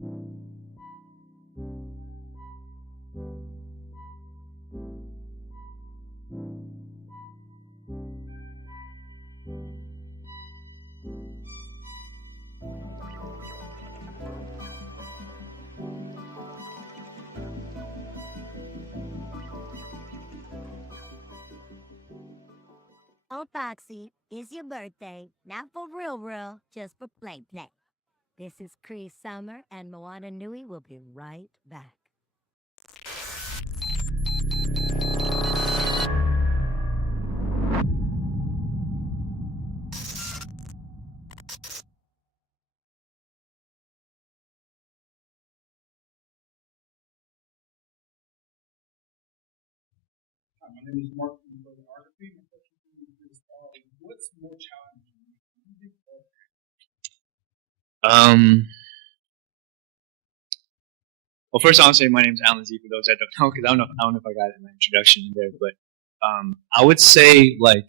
Oh, Foxy, it's your birthday. Not for real, real, just for play, play. This is Cree Summer, and Moana Nui will be right back. Hi, my name is Mark from Photography. My question for you is, what's more challenging, music or Um, well, first I want to say my name's Alan Z for those that don't know, because I don't know if I got it in my introduction in there, but I would say like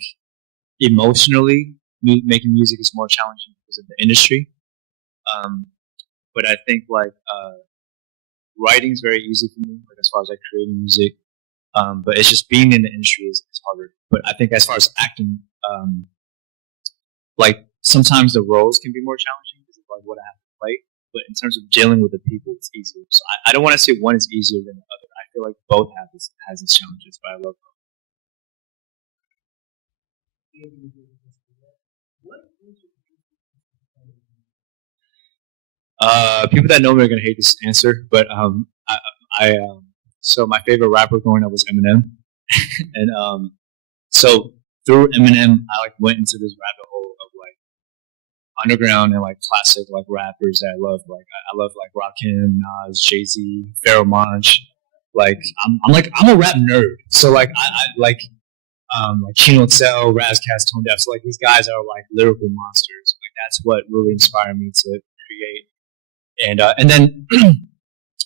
emotionally, making music is more challenging because of the industry. Um, but I think like writing is very easy for me, like as far as like creating music. But it's just being in the industry is harder. But I think as far as acting, like sometimes the roles can be more challenging because of like what I have to play. But in terms of dealing with the people, it's easier. So I don't want to say one is easier than the other. I feel like both has its challenges, but I love both. what is your People that know me are gonna hate this answer, but I so my favorite rapper growing up was Eminem, and so through Eminem, I like went into this rabbit hole of like underground and like classic like rappers that I love. Like I love like Rakim, Nas, Jay Z, Pharoah Monch. Like I'm a rap nerd. So I like Chino XL, Razcast, Tone Deaf. So like these guys are like lyrical monsters. Like that's what really inspired me to create. And then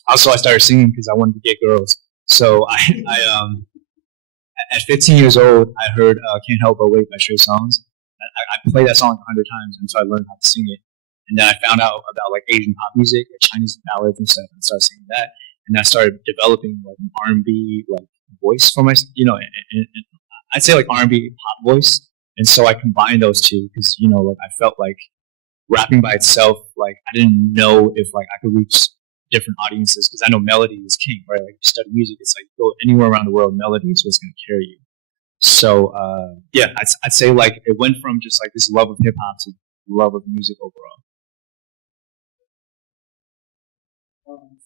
also I started singing because I wanted to get girls. So I at 15 years old I heard "Can't Help But Wait" by Trey Songz. I played that song like 100 times until I learned how to sing it. And then I found out about like Asian pop music, like Chinese ballads and stuff, and started singing that. And I started developing like an R&B like voice for my, and I'd say like R&B pop voice. And so I combined those two because like I felt like rapping by itself, like I didn't know if like I could reach different audiences because I know melody is king, right? Like you study music, it's like go anywhere around the world, melody is what's going to carry you. So yeah, I'd say like it went from just like this love of hip hop to love of music overall.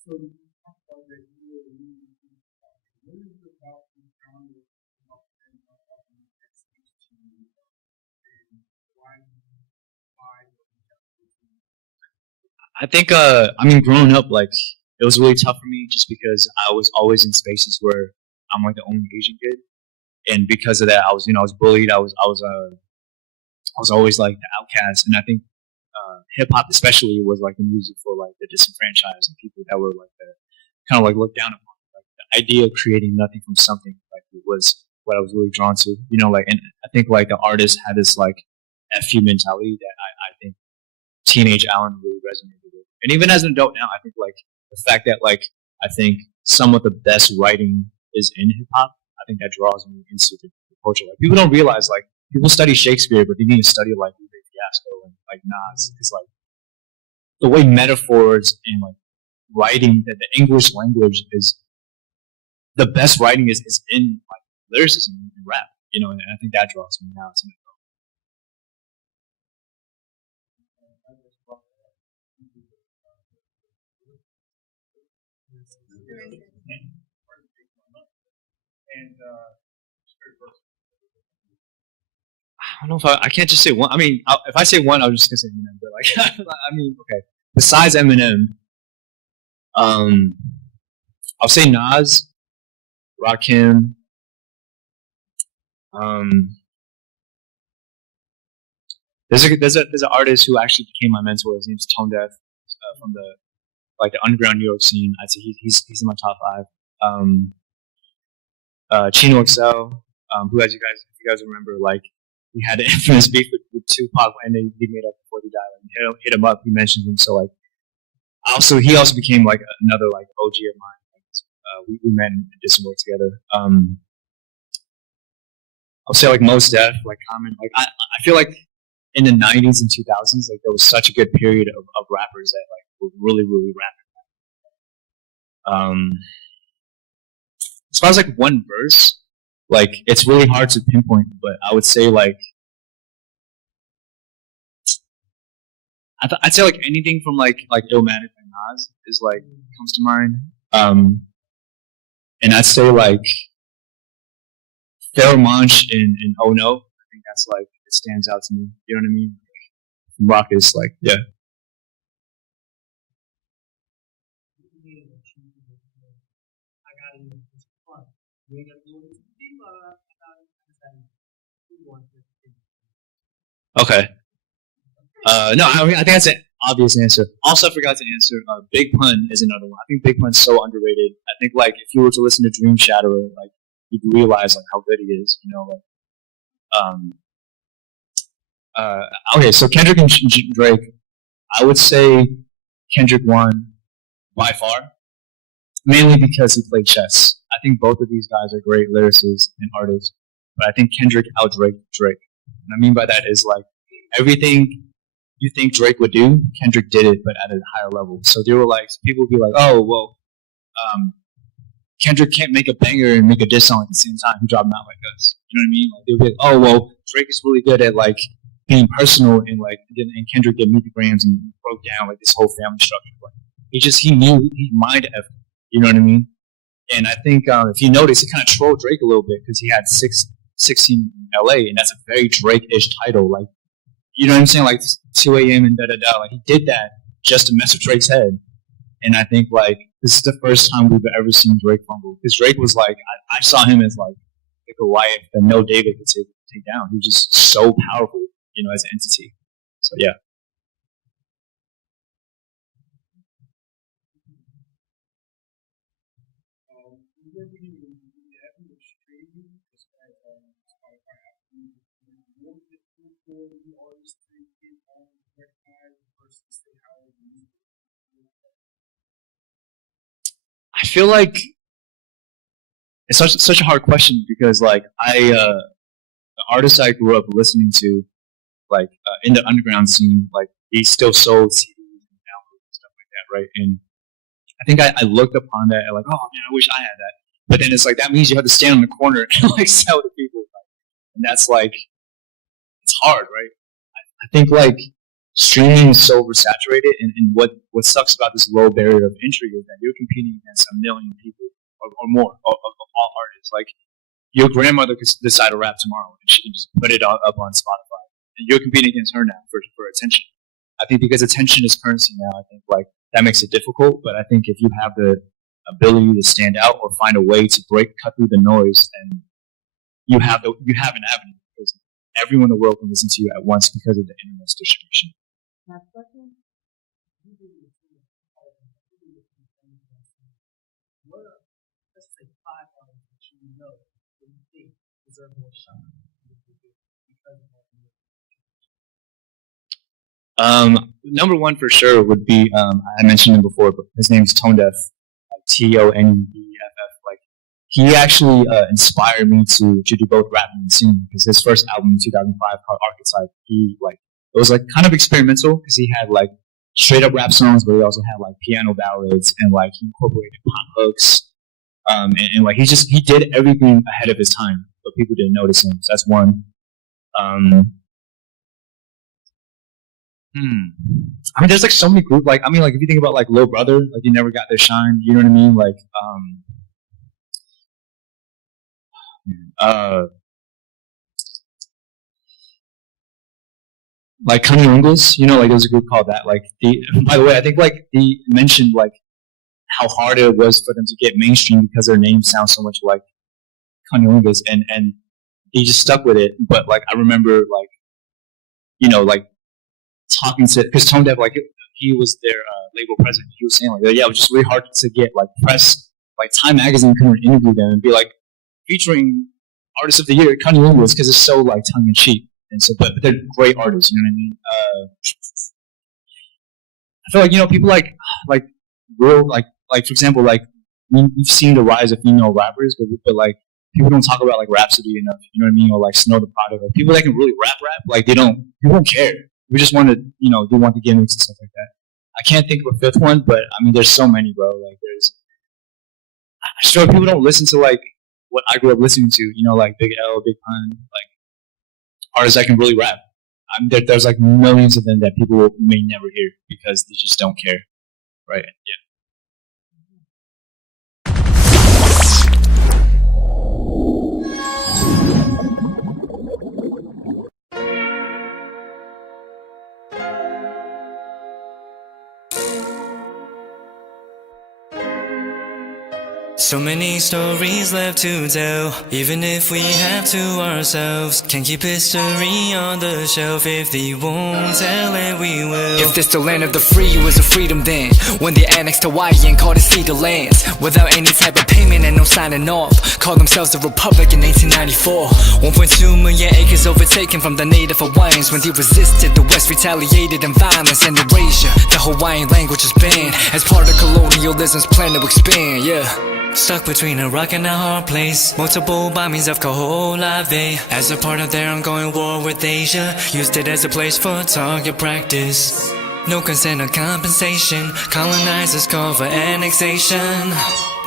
so you talked about that you were really what is it about the genre of hip hop and that speaks to you and why you why what you have to do? I think I mean growing up like it was really tough for me just because I was always in spaces where I'm like the only Asian kid, and because of that I was bullied. I was always like the outcast, and I think hip hop especially was like the music for like the disenfranchised and people that were like the kind of like looked down upon. Like the idea of creating nothing from something like it was what I was really drawn to. Like and I think like the artist had this like FU mentality that I think teenage Alan really resonated with. And even as an adult now, I think like the fact that like I think some of the best writing is in hip hop. I think that draws me into the culture. Like people don't realize like people study Shakespeare, but they need to study like Lupe Fiasco and like Nas because like the way metaphors and like writing that the English language is the best writing is in like lyricism and rap. And I think that draws me now to And I don't know if I can't just say one. I mean, if I say one, I was just gonna say Eminem. But like, I mean, okay. Besides Eminem, um, I'll say Nas, Rakim. Um, there's an artist who actually became my mentor. His name's Tone Deaf, from the like the underground New York scene. I'd say he's in my top five. Um, Chino XL, who, as if you guys remember, like he had an infamous beef with Tupac, and they made up before he died. Like, hit him up. He mentioned him. So like he also became like another like OG of mine. We met and did some work together. I'll say like Mos Def, like Common. Like I feel like in the 90s and 2000s, like there was such a good period of rappers that like were really really rapping. As far as like one verse, like it's really hard to pinpoint, but I would say like I'd say like anything from like Illmatic and Nas is like comes to mind. And I'd say like Pharomonch and Oh No. I think that's like it stands out to me. You know what I mean? Rock is like yeah. Okay. No, I mean I think that's an obvious answer. Also, I forgot to answer. Big Pun is another one. I think Big Pun's so underrated. I think like if you were to listen to Dream Shatterer, like you'd realize like how good he is. You know, like okay. So Kendrick and Drake, I would say Kendrick won by far, mainly because he played chess. I think both of these guys are great lyricists and artists, but I think Kendrick out-Draked Drake. What I mean by that is like everything you think Drake would do, Kendrick did it, but at a higher level. So they were like, people would be like, oh, well, Kendrick can't make a banger and make a diss song at the same time. He dropped Not Like Us. You know what I mean? Like, they would be like, oh, well, Drake is really good at like being personal and like, and Kendrick did Meet the Grams and broke down like this whole family structure. Like, he knew, he mind effed. You know what I mean? And I think if you notice, he kind of trolled Drake a little bit because he had 16 in LA, and that's a very Drake-ish title. Like, you know what I'm saying? Like 2 a.m. and da-da-da. Like, he did that just to mess with Drake's head. And I think, like, this is the first time we've ever seen Drake fumble. Because Drake was like, I saw him as, like a Goliath that no David could take down. He was just so powerful, you know, as an entity. So, yeah. I feel like it's such a hard question because, like, the artists I grew up listening to, like, in the underground scene, like, he still sold CDs and downloads and stuff like that, right? And I think I looked upon that and like, oh man, I wish I had that. But then it's like that means you have to stand on the corner and like sell to people, and that's like it's hard, right? I think like streaming is so oversaturated, and what sucks about this low barrier of entry is that you're competing against a million people or more of all artists. Like your grandmother could decide to rap tomorrow, and she can just put it up on Spotify, and you're competing against her now for attention. I think because attention is currency now, I think like that makes it difficult. But I think if you have the ability to stand out or find a way to cut through the noise, and you have an avenue because everyone in the world can listen to you at once because of the internet's distribution. Number one for sure would be I mentioned him before, but his name is Tone Deaf, TONEDFF. Like he actually inspired me to do both rapping and singing because his first album in 2005 called Archetype, it was like kind of experimental because he had like straight up rap songs, but he also had like piano ballads and like he incorporated pop hooks, and like he did everything ahead of his time, but people didn't notice him. So that's one. I mean, there's like so many groups. Like, I mean, like if you think about like Lil Brother, like they never got their shine. You know what I mean? Like, like Cunnilingus, you know, like there was a group called that. Like, by the way, I think like they mentioned like how hard it was for them to get mainstream because their names sound so much like Cunnilingus, and he just stuck with it. But like, I remember like, you know, like talking to because Tone Deaf, like he was their label president. He was saying like, yeah, it was just really hard to get like press. Like Time Magazine couldn't interview them and be like featuring Artist of the Year, Cunnilingus, because it's so like tongue in cheek. And so, but they're great artists. You know what I mean? feel like people like real like for example like we've seen the rise of female rappers, but like people don't talk about like Rhapsody enough. You know what I mean? Or like Snow the Product. Like, people that can really rap, like people don't care. We just want to do want the gimmicks and stuff like that. I can't think of a fifth one, but I mean there's so many, bro. Like I'm sure people don't listen to like what I grew up listening to. Like Big L, Big Pun, like artists that can really rap. I mean, there's like millions of them that people may never hear because they just don't care, right? Yeah. So many stories left to tell, even if we have to ourselves. Can keep history on the shelf. If they won't tell it, we will. If this the land of the free, it was a freedom then, when they annexed Hawaii and called it Cedar Lands, without any type of payment and no signing off. Called themselves the Republic in 1894. 1.2 million acres overtaken from the native Hawaiians. When they resisted, the West retaliated in violence and erasure. The Hawaiian language is banned as part of colonialism's plan to expand, yeah. Stuck between a rock and a hard place. Multiple bombings of Kaho'olawe as a part of their ongoing war with Asia. Used it as a place for target practice. No consent or compensation. Colonizers call for annexation.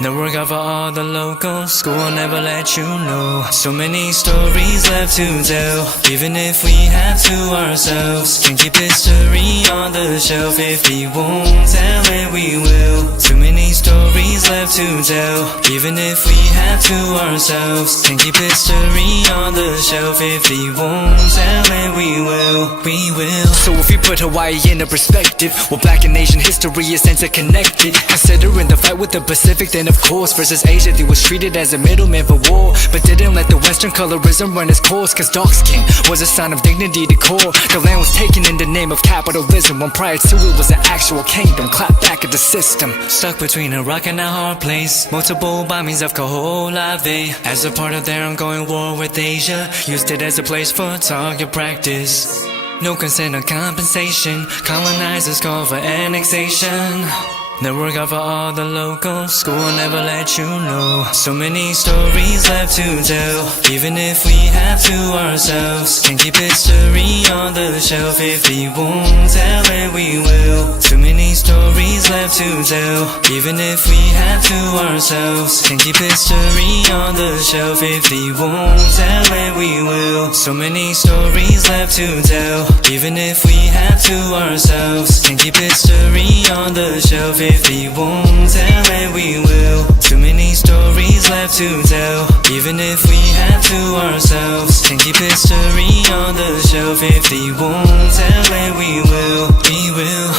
No regard for all the locals. School will never let you know. So many stories left to tell, even if we have to ourselves. Can keep history on the shelf. If we won't tell it, we will. Too many stories left to tell, even if we have to ourselves. Can keep history on the shelf. If we won't tell it, we will. We will. So if we put Hawaii into perspective, well, Black and Asian history is interconnected. Considering the fight with the Pacific, then of course versus Asia, they was treated as a middleman for war, but didn't let the Western colorism run its course. Cause dark skin was a sign of dignity to core. The land was taken in the name of capitalism, when prior to it was an actual kingdom. Clap back at the system. Stuck between a rock and a hard place. Multiple bombings of Kaho'olawe as a part of their ongoing war with Asia. Used it as a place for target practice. No consent or compensation. Colonizers call for annexation. No regard for all the locals. School will never let you know. So many stories left to tell, even if we have to ourselves. Can keep history on the shelf. If we won't tell it, we will. Too many stories left to tell, even if we have to ourselves. Can keep history on the shelf. If we won't tell it, we will. So many stories left to tell, even if we have to ourselves. Can keep history on the shelf. If we won't tell it, we will. Too many stories left to tell, even if we have to ourselves. Can keep history on the shelf. If we won't tell it, we will. We will.